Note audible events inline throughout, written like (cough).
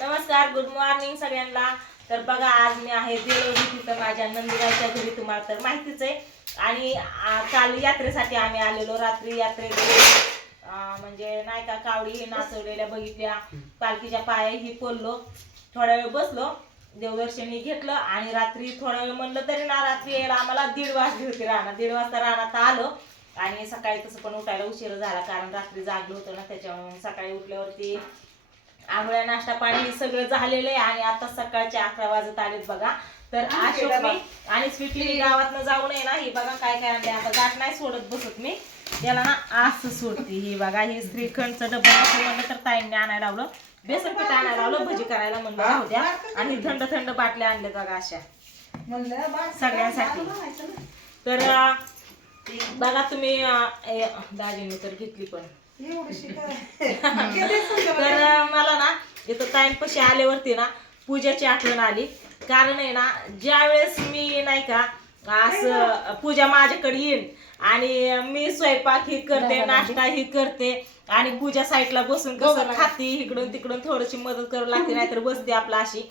नमस्कार good morning सगळ्यांना. तर बघा आज मी आहे देवळी तिथं माझ्या नंदुराच्या घरी तुम्हाला तर माहितीच आहे. आणि काल यात्रेसाठी आम्ही आलेलो रात्री यात्रेत म्हणजे नाही का कावडी हे नाचवलेल्या बघितल्या पालखीच्या पायाही पोललो थोडा वेळ बसलो देवदर्शनी घेतलं आणि रात्री थोडा वेळ म्हणलं तरी ना रात्री यायला आम्हाला दीड वाजली होती राहणार दीड वाजता राहणार आलो. आणि सकाळी तसं पण उठायला उशीर झाला कारण रात्री जागलो होतो ना त्याच्यामुळे सकाळी उठल्यावरती आंघोळ्या नाश्ता पाणी सगळं झालेलं आहे आणि आता सकाळचे अकरा वाजत आलेत बघा. तर अशोक मी आणि स्वीटली गावातनं जाऊ नये ना ही बघा काय काय आणले आता गाठ नाही सोडत बसत मी. याला ना असं सोडते ही बघा. ही श्रीखंडचं डब्बा म्हणलं तर ताईंनी आणायला लावलं. बेसन पीठ आणायला लावलं भजी करायला म्हणलं राहू द्या. आणि थंड थंड बाटल्या आणल्या बघा अशा. सगळ्यांसाठी. तर बघा तुम्ही दाजीने तर घेतली पण. (laughs) तर मला ना इथं ताईंपाशी आल्यावरती ना पूजाची आठवण आली. कारण आहे ना ज्या वेळेस मी नाही का असं पूजा माझ्याकडे येईन आणि मी स्वयंपाक ही करते नाश्ता ही करते आणि पूजा साईडला बसून कसं खाते इकडून तिकडून थोडीशी मदत करू लागते नाहीतर बसते आपला अशी.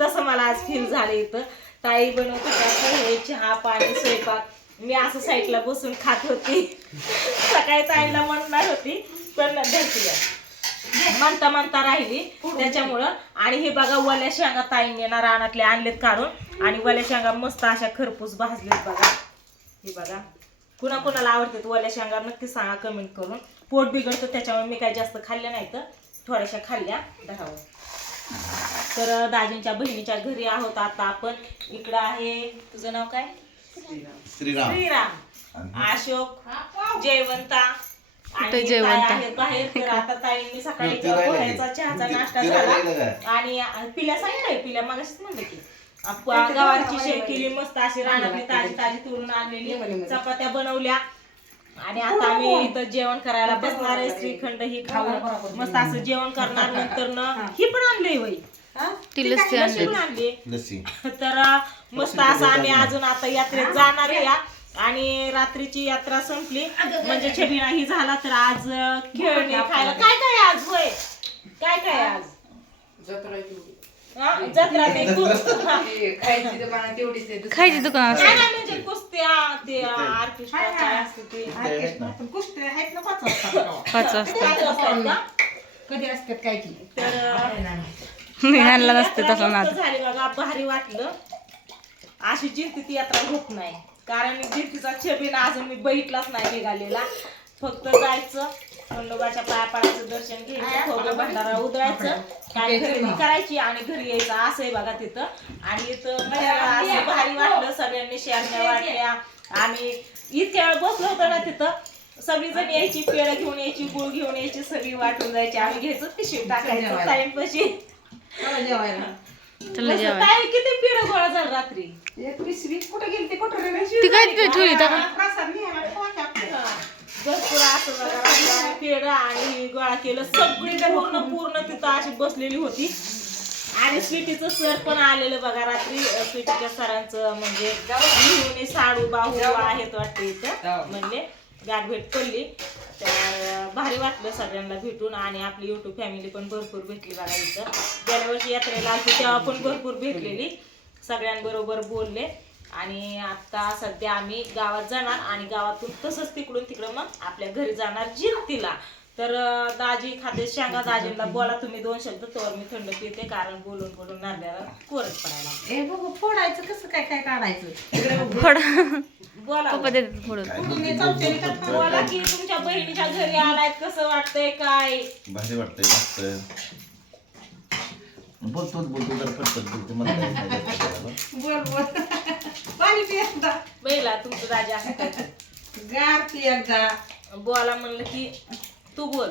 तसं मला आज फील झालं इथं. ताई बनवत होत्या हे चहा पाणी स्वयंपाक. मी असं साईडला बसून खात होती. (laughs) सकाळी ताईला म्हणणार होती म्हणता म्हणता राहिली त्याच्यामुळं. आणि हे बघा वल्या शेंगा ताईने ना रानातले आणलेत काढून. आणि वल्या शेंगा मस्त अशा खरपूस भाजलेत बघा. हे बघा. कुणा कुणाला आवडतात वल्या शेंगा नक्की सांगा कमेंट करून. पोट बिघडतं त्याच्यामुळे मी काही जास्त खाल्ल्या नाही तर थोड्याशा खाल्ल्या. धरावं. तर दाजींच्या बहिणीच्या घरी आहोत आता आपण. इकडं आहे तुझं नाव काय? श्रीराम. श्रीराम. अशोक. जयवंता. कुठे आहेत बाहेर तर (laughs) आता ताईंनी सकाळी पोह्याचा? चहाचा नाश्ता झाला? आणि पिल्या सांगितलंय पिल्या मागाशीच म्हणलं की. गवारची शेव केली मस्त अशी रानातली ताजी ताजी तोडून आणलेली चपात्या बनवल्या. आणि आता आम्ही इथं जेवण करायला बसणार आहे श्रीखंड ही खाऊन मस्त असं जेवण करणार (laughs) नंतर न. ही. पण आणली वय आणली. तर मस्त असं आम्ही अजून आता यात्रेत जाणार आहे या. आणि रात्रीची यात्रा संपली. म्हणजे छबिना ही झाला तर आज खेळणे खायला. काय काय आज होय? काय काय आज? हा? जत्रा ते कुस्ती हा. खायची दुकान काय? काय म्हणजे कुस्त्या ते ऑर्केस्ट्रा काय असतं ते? (laughs) पाच वाजता पाच वाजता. आहेत का? कधी असतात काय की? तर मी आणला नसते तसा नाद. झाली बघा भारी वाटलं. अशी जिंती यात्रा होत नाही. कारण जिंतीचा छबीन अजून मी बघितलाच नाही निघालेला. फक्त जायचं खंडोबाच्या पाया पडायचं दर्शन घ्यायचं खोबरं भंडारा उधळायचं काय खरेदी करायची आणि घरी यायचं असं आहे बघा तिथं. आणि इथं असं भारी वाटलं सगळ्यांनी शेअरण्या वाटल्या. आणि इतक्या वेळ बसलो होतो ना तिथं. सगळीजण यायची पेढं घेऊन यायची गुळ घेऊन यायची सगळी वाटून जायची. आम्ही घ्यायचो पिशवी टाकायचं टाइमपाशी मला जेवायला. चला किती पिढं गोळा झाला रात्री? एक पिशवी कुठे गेली ते? कुठं रे ती काय ते ठेवली तर प्रसाद न्यायला ठेवायचा आपल्याला. भरपूर असं बघा रात्री पेढं आणि गोळा केलं. सगळी पूर्ण पूर्ण तिथं अशी बसलेली होती. आणि स्वीटीचं सर पण आलेलं बघा रात्री. अं, स्वीटीच्या सरांचं म्हणजे लिहून साडू बाहू आहेत वाटते इथं म्हणले. गाठ भेट पडली. तर भारी वाटलं सगळ्यांना भेटून आणि आपली युट्यूब फॅमिली पण भरपूर भेटली बघा इथं. गेल्या वर्षी यात्रेला आलती तेव्हा पण भरपूर भेटलेली. सगळ्यांबरोबर बोलले. आणि आता सध्या आम्ही गावात जाणार आणि गावातून तसंच तिकडून तिकडं मग आपल्या घरी जाणार जिंतीला तर दाजी खाते शेंगा दाजींना बोला तुम्ही दोन शब्द तर मी थंड पिते कारण बोलून बोलून नांद्याला कोरच पडायला ए बघू फोडायचं कसं काय काय काढायचं? पप्पा देतात फोडून. मी चमच्याने का फोड- बोला की तुमच्या बहिणीच्या घरी आलाय कसं वाटतंय काय? भारी वाटतंय मस्त. बोलतोच बोलतो जर पटपट बोलतो मला काही नाही जास्त करायला. बोल बोल. पाणी पी एकदा. बहिला तुमचं दाजी असं काय गार पी एकदा. बोला म्हणलं की तू बोल.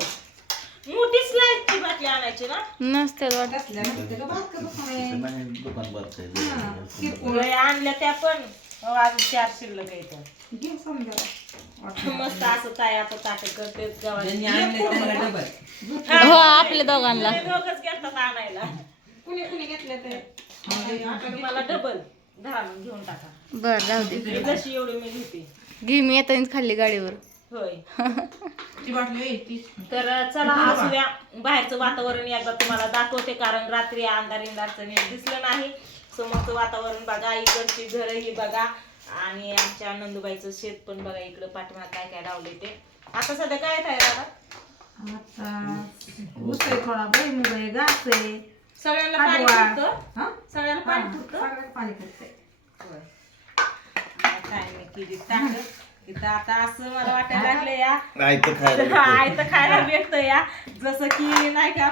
मोठी स्लाईडची बाटली आणायची ना? नसते वाटत नाही दुकान आणल्या त्या पण. हो, अजून चार शिल्लक येतं घे समजा मस्त असं ताय आता ताट करते गव्हाची हो आपल्या दोघांना. तुम्ही दोघंच घेतात आणायला. कुणी कुणी घेतलं ते? मला डबल. दहा घेऊन टाका. बर राहू दे. जशी एवढी मी घेते. घे मी येतानीच खाल्ली गाडीवर. होय. ती बाटली आहे, ती. तर चला असू द्या. बाहेरचं वातावरण एकदा तुम्हाला दाखवते कारण रात्री अंधार इंधारचं नीट दिसलं नाही. समोरचं वातावरण बघा इकडची घरं ही बघा. आणि आमच्या नंदुबाईचं शेत पण बघा इकडं पाठीमाग काय काय लावले ते. आता सध्या काय आहे दादा आता? ऊस आहे थोडा भुईमुग आहे घास आहे. सगळ्यांना पाणी हलवा. पुरतं? हा? हा, पाणी पुरतं? सगळ्यात पाणी पुरतंय. होय. आता काय नाही केली टाकलं इथं आता असं मला वाटायला लागलं या. नाही तर खायला आय तर खायला भेटतं या. जसं की नाही का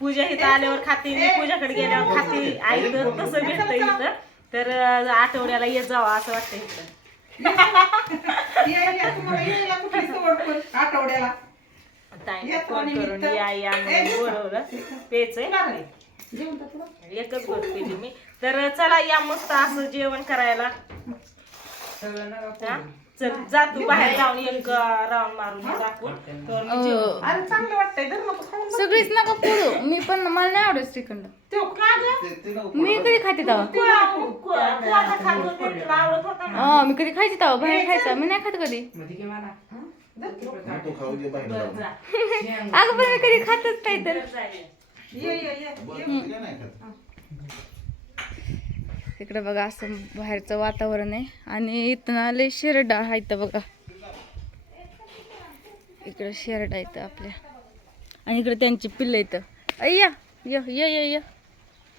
पूजा इथं आल्यावर खाते मी पूजाकडे गेल्यावर खाते आई तर तसं भेटतं इथं. तर आठवड्याला येत जावं असं वाटतं इथं. (laughs) आठवड्याला. फोन करून बोलवलं. पेचंय एकच गोष्ट केली मी. तर चला या मस्त असं जेवण करायला? चल जा तू बाहेर जाऊन एक राऊंड मारून ये दाखवून तर मी जेवण अरे चांगलं वाटतंय धर नको खाऊन बघ. सगळीच नका पोळू. मी पण मला नाही आवडत श्रीखंड. तो का गं? मी कधी खाते तवा तू तू आता खात होती, तुला आवडत होता ना. हा मी कधी खायची तवा बाहेर खायचा? मी नाही खात कधी. मध्ये घे मला. हा? धर तुला. तू खाऊ दे बाहेर बरं, जाऊन. जा. अगं पण मी कधी खातच नाही तर. जा ये. ये ये ये बरं, तुला नाही खात. इकडे बघा असं बाहेरचं वातावरण आहे. आणि इथं लय शेरडा आहे इथं बघा. इकडे शेरडा इथं आपल्या. आणि इकडे त्यांची पिल्लं इथं. अय्या य य य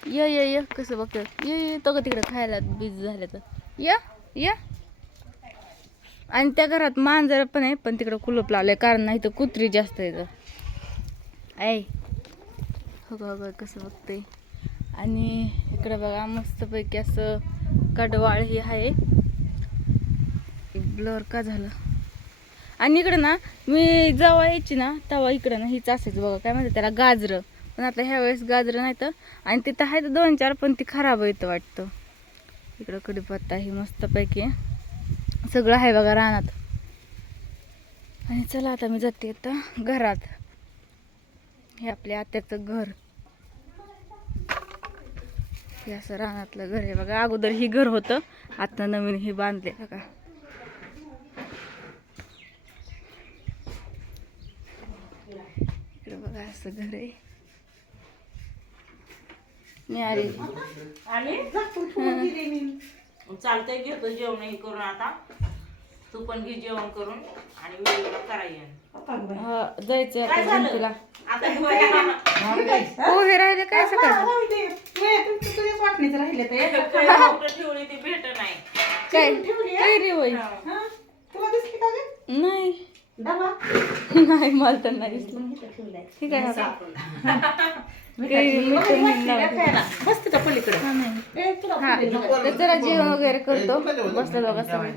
य य. य कसं बघतं ये ये तो का तिकडे खायला बीज झालं तर य या. आणि त्या घरात मांजर पण आहे पण तिकडं कुलप लावलंय. कारण नाही तर कुत्री जास्त येतं ऐ. हो कसं बघते आणि इकडं बघा मस्तपैकी असं कडवाळ हे आहे. ब्लर का झालं. आणि इकडं ना मी जेव्हा यायची ना तेव्हा इकडं ना हीच असायचं बघा काय म्हणतात त्याला गाजरं. पण आता ह्या वेळेस गाजरं नाही तर आणि तिथं आहे तर दोन चार पण ती खराब येतं वाटतं. इकडं कडीपत्ता ही मस्तपैकी सगळं आहे बघा रानात. आणि चला आता मी जाते आता घरात. हे आपल्या आत्याचं घर. हे असं रानातलं घर आहे. बघा अगोदर ही घर होतं आता नवीन हे बांधले बघा. इकडे बघा असं घर आहे. मी आली. चालतंय घेतो जेवण हे करून आता. तू पण घे जेवण करून आणि वेळेला करायला आता. हा, काय झालं. हो हे राहिले काय सकाळ. हे, तुझ्याच वाटणीचं राहिले खोबरं ठेवली ती भेट नाही. काय? ठेवली काय रे वय हा. हा? तुला दिसली का ग? नाही. डबा? नाही मला तर नाही दिसलं. ठीक आहे आता. काही मिठं नाही लावायचं. बसते का पलीकडे? हा, नाही. ए, तुला हा पुढे नको. तर जरा जेवण वगैरे करतो. बसलं बघा सगळे.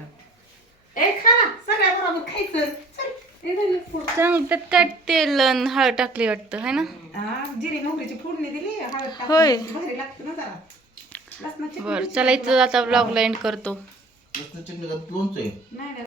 ए खा ना. सगळ्या बरोबर खायचं. चल ए, धर हे फूड. चांगलं त्यात काय तेल आणि हळद टाकली वाटतं है ना? हा, जिरी मोहरीची फोडणी दिली हळद टाकून. होय. भारी लागतं ना जरा. लसणाची बरं चला इथं आता ब्लॉगला एंड करतो. नुसतं चिकन लोणचं आहे? नाही नाही.